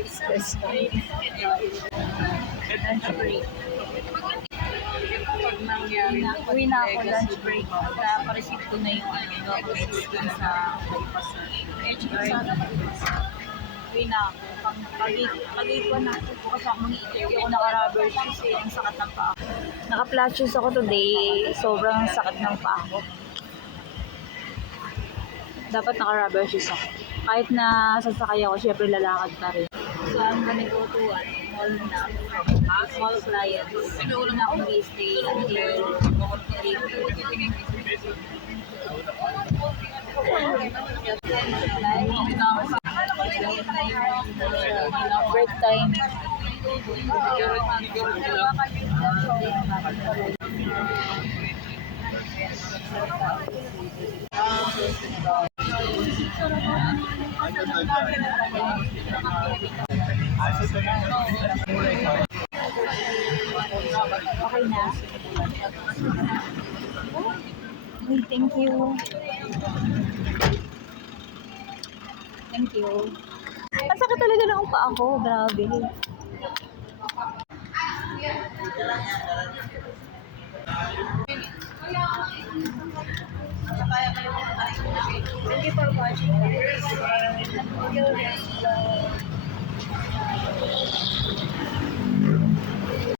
Express pa. Lunch break. Pag nangyari, Uwi na ako lunch break. Na-receive ko na yung documents dun sa uwi na ako. Pag-ipon na ako kasi ako mag-i-interview ako naka-rubber shoes eh. Ang sakit ng paa. Naka-flat shoes ako today. Sobrang sakit ng paa ko. Dapat naka-rubber shoes ako. Kahit na sasakay ako, syempre lalakad pa rin. So, I'm gonna go to mall na. Mall clients. Una na akong stay until 3. Break time. Okay na? Okay, thank you. Thank you. Ang sakit talaga ng paa ko. Grabe. Thank you for watching.